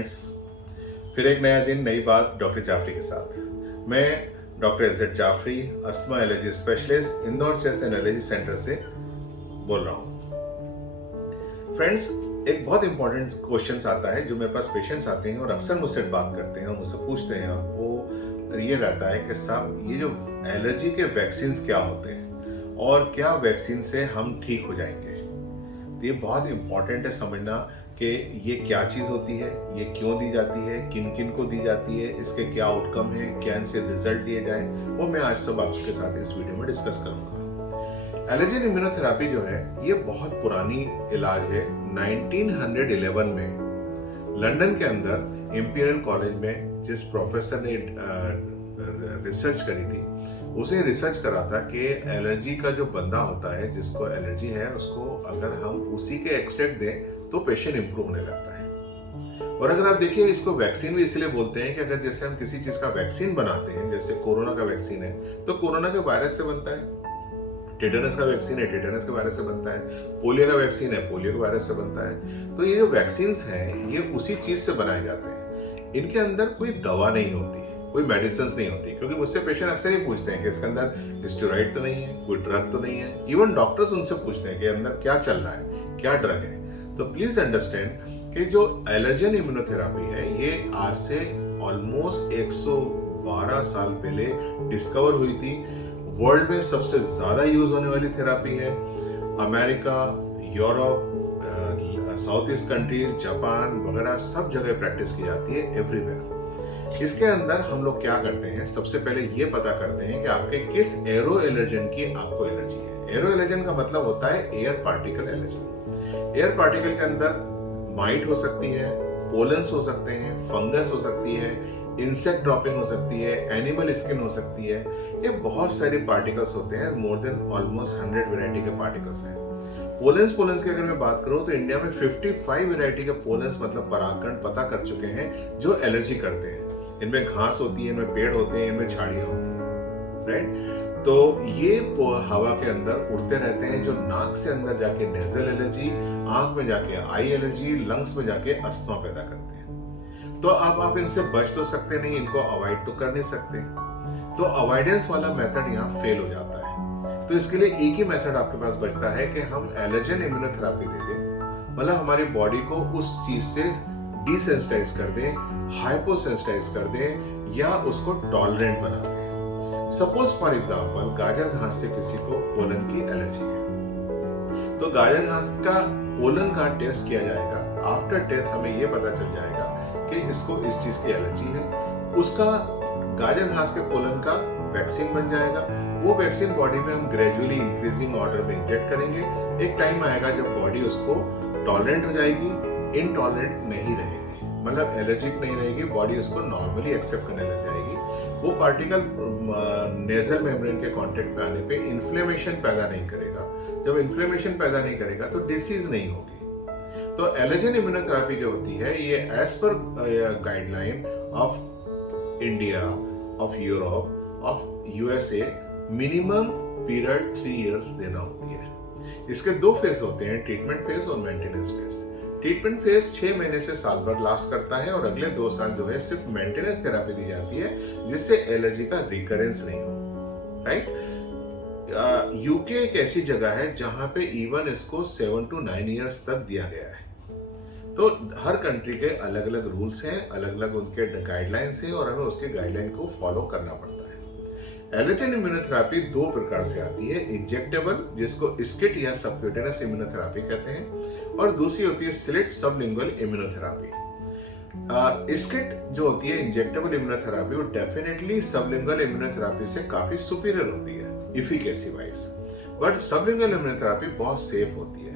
Friends, फिर एक नया दिन नई बात डॉक्टर जाफरी के साथ। मैं doctor A Z Jafri, asthma allergy specialist, Indore chest and allergy centre से बोल रहा हूँ। फ्रेंड्स, एक बहुत इंपॉर्टेंट क्वेश्चन आता है जो मेरे पास पेशेंट्स आते हैं और अक्सर मुझसे बात करते हैं और मुझसे पूछते हैं, और वो ये रहता है कि साहब ये जो एलर्जी के वैक्सीन क्या होते हैं और क्या वैक्सीन से हम ठीक हो जाएंगे। तो ये बहुत इंपॉर्टेंट है समझना कि ये क्या चीज़ होती है, ये क्यों दी जाती है, किन किन को दी जाती है, इसके क्या आउटकम है, क्या इनसे रिजल्ट लिए जाए, वो मैं आज सब आपके साथ इस वीडियो में डिस्कस करूंगा। एलर्जी इम्यूनोथेरेपी जो है ये बहुत पुरानी इलाज है। 1911 में लंदन के अंदर इंपीरियल कॉलेज में जिस प्रोफेसर ने रिसर्च करी थी, उसे रिसर्च करा था कि एलर्जी का जो बंदा होता है जिसको एलर्जी है, उसको अगर हम उसी के एक्सट्रैक्ट दें तो पेशेंट इंप्रूव होने लगता है। और अगर आप देखिए, इसको वैक्सीन भी इसलिए बोलते हैं कि अगर जैसे हम किसी चीज का वैक्सीन बनाते हैं, जैसे कोरोना का वैक्सीन है तो कोरोना के वायरस से बनता है, टेटनस का वैक्सीन है टेटनस के वायरस से बनता है, पोलियो का वैक्सीन है पोलियो के वायरस से बनता है। तो ये जो वैक्सीन हैं ये उसी चीज से बनाए जाते हैं। इनके अंदर कोई दवा नहीं होती, कोई मेडिसिन नहीं होती, क्योंकि मुझसे पेशेंट अक्सर ये पूछते हैं कि इसके अंदर स्टेरॉइड तो नहीं है, कोई ड्रग तो नहीं है। इवन डॉक्टर्स उनसे पूछते हैं कि अंदर क्या चल रहा है, क्या ड्रग है। तो प्लीज अंडरस्टैंड कि जो एलर्जन इम्यूनोथेरेपी है ये आज से ऑलमोस्ट 112 साल पहले डिस्कवर हुई थी। वर्ल्ड में सबसे ज्यादा यूज होने वाली थेरेपी है। America, Europe, south east countries, Japan वगैरह सब जगह प्रैक्टिस की जाती है, एवरीवेयर। इसके अंदर हम लोग क्या करते हैं, सबसे पहले ये पता करते हैं कि आपके किस एरो एलर्जन की आपको एलर्जी है। एरो एलर्जन का मतलब होता है air particle allergen. Air particle के अंदर माइट हो सकती है, पोलन्स हो सकते हैं, फंगस हो सकती है, इंसेक्ट ड्रॉपिंग हो सकती है, एनिमल स्किन हो सकती है। ये बहुत सारे पार्टिकल्स होते हैं, मोर देन ऑलमोस्ट 100 वैरायटी के पार्टिकल्स हैं। पोलन्स की अगर मैं बात करूं तो इंडिया में 55 वैरायटी के पोलन्स मतलब परागकण पता कर चुके हैं जो एलर्जी करते हैं। इनमें घास होती है, इनमें पेड़ होते हैं, इनमें झाड़ियां होती हैं, राइट। तो ये हवा के अंदर उड़ते रहते हैं, जो नाक से अंदर जाके नेजल एलर्जी, आंख में जाके आई एलर्जी, लंग्स में जाके अस्थमा पैदा करते हैं। तो अब आप इनसे बच तो सकते नहीं, इनको अवॉइड तो कर नहीं सकते। तो अवॉइडेंस वाला मेथड यहाँ फेल हो जाता है। तो इसके लिए एक ही मेथड आपके पास बचता है कि हम एलर्जन इम्यूनोथेरेपी दे दें, मतलब हमारी बॉडी को उस चीज से डिसेंसिटाइज कर दें, हाइपोसेंसिटाइज कर दें, या उसको टॉलरेंट बना दें। सपोज फॉर एग्जांपल गाजर घास से किसी को पोलन की एलर्जी है, तो गाजर घास का पोलन का टेस्ट किया जाएगा। आफ्टर टेस्ट हमें यह पता चल जाएगा कि इसको इस चीज की एलर्जी है। उसका गाजर घास के पोलन का वैक्सीन बन जाएगा। वो वैक्सीन बॉडी में हम ग्रेजुअली इंक्रीजिंग ऑर्डर में इंजेक्ट करेंगे। एक टाइम आएगा जब बॉडी उसको टॉलरेंट हो जाएगी, इनटॉलरेंट नहीं रहेगी, मतलब एलर्जिक नहीं रहेगी, बॉडी उसको नॉर्मली एक्सेप्ट करने लग जाएगी। वो पार्टिकल नेजल मेम्ब्रेन के कांटेक्ट पे आने पे इन्फ्लेमेशन पैदा नहीं करेगा। जब इन्फ्लेमेशन पैदा नहीं करेगा तो डिसीज नहीं होगी। तो एलर्जन इम्यूनोथेरेपी जो होती है ये एज पर guideline of India, of Europe, of USA, minimum period 3 years देना होती है। इसके 2 फेज होते हैं, ट्रीटमेंट फेज और मेंटेनेंस फेज। ट्रीटमेंट फेज 6 महीने से साल भर लास्ट करता है और अगले 2 साल जो है सिर्फ मेंटेनेंस थेरेपी दी जाती है, जिससे एलर्जी का रिकरेंस नहीं हो, राइट। यूके एक ऐसी जगह है जहां पे इवन इसको 7 to 9 इयर्स तक दिया गया है। तो हर कंट्री के अलग अलग रूल्स हैं, अलग अलग उनके गाइडलाइंस हैं, और हमें उसके गाइडलाइन को फॉलो करना पड़ता है। एलर्जन इम्यूनोथेरेपी 2 प्रकार से आती है, इंजेक्टेबल जिसको स्किट या सबक्यूटेनियस इम्यूनोथेरेपी कहते हैं, और दूसरी होती है स्लिट सबलिंगुअल इम्यूनोथेरेपी। स्किट जो होती है इंजेक्टेबल इम्यूनोथेरेपी, वो डेफिनेटली सबलिंगुअल इम्यूनोथेरेपी से काफी सुपीरियर होती है efficacy wise, but sublingual immunotherapy बहुत सेफ होती है।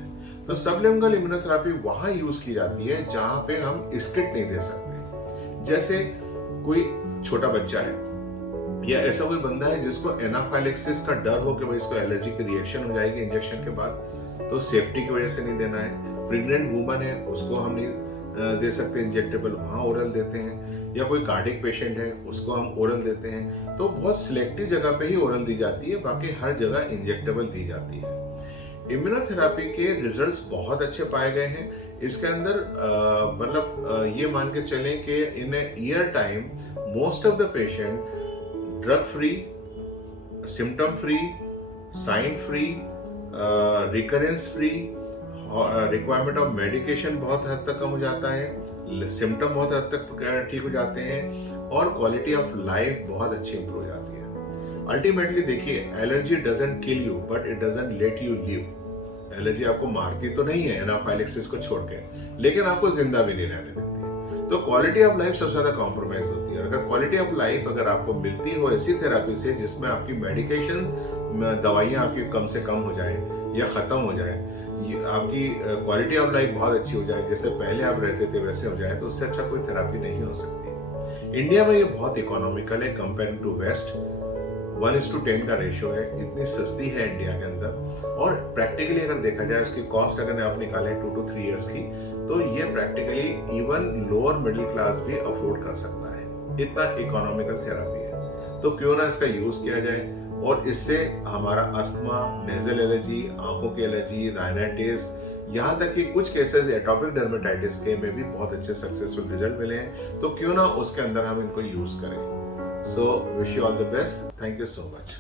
तो सबलिंगुअल इम्यूनोथेरेपी वहां यूज की जाती है जहां पे हम स्किट नहीं दे सकते। जैसे कोई छोटा बच्चा है या ऐसा कोई बंदा है जिसको एनाफाइलेक्सिस का डर हो कि भाई इसको एलर्जी की रिएक्शन हो जाएगी इंजेक्शन के बाद, तो सेफ्टी की वजह से नहीं देना है। प्रेग्नेंट वुमन है, उसको हम नहीं दे सकते इंजेक्टेबल, वहां ओरल देते हैं। या कोई कार्डिक पेशेंट है, उसको हम ओरल देते हैं। तो बहुत सिलेक्टिव जगह पे ही ओरल दी जाती है, बाकी हर जगह इंजेक्टेबल दी जाती है। इम्यूनोथेरेपी के रिजल्ट्स बहुत अच्छे पाए गए हैं। इसके अंदर ये मान के चलें कि in year time most of the patient drug free, symptom free, sign free, recurrence free, requirement of medication बहुत हद तक कम हो जाता है, सिम्टम बहुत हद तक ठीक हो जाते हैं और क्वालिटी ऑफ लाइफ बहुत अच्छी इंप्रूव हो जाती है। अल्टीमेटली देखिए, allergy doesn't kill you but it doesn't let you live. Allergy आपको मारती तो नहीं है एनाफाइलेक्सिस को छोड़ के, लेकिन आपको जिंदा भी नहीं रहने देती। तो क्वालिटी ऑफ लाइफ सबसे ज्यादा कॉम्प्रोमाइज होती है। अगर क्वालिटी ऑफ लाइफ अगर आपको मिलती हो ऐसी थेरेपी से जिसमें आपकी मेडिकेशन, दवाइयाँ आपकी कम से कम हो जाए या खत्म हो जाए, आपकी क्वालिटी ऑफ लाइफ बहुत अच्छी हो जाए, जैसे पहले आप रहते थे वैसे हो जाए, तो उससे अच्छा कोई थेरेपी नहीं हो सकती। इंडिया में ये बहुत इकोनॉमिकल है कंपेयर टू वेस्ट। 1:10 का रेशियो है, इतनी सस्ती है इंडिया के अंदर। और प्रैक्टिकली अगर देखा जाए उसकी कॉस्ट अगर आप निकालें 2 to 3 years की, तो ये practically even lower middle class भी अफोर्ड कर सकता है। इतना इकोनॉमिकल थेरेपी है, तो क्यों ना इसका यूज किया जाए और इससे हमारा अस्थमा, नेजल एलर्जी, आंखों की एलर्जी, राइनाइटिस, यहाँ तक कि कुछ केसेस एटोपिक डर्मेटाइटिस के में भी बहुत अच्छे सक्सेसफुल रिजल्ट मिले हैं। तो क्यों ना उसके अंदर हम इनको यूज करें। So wish you all the best. Thank you so much.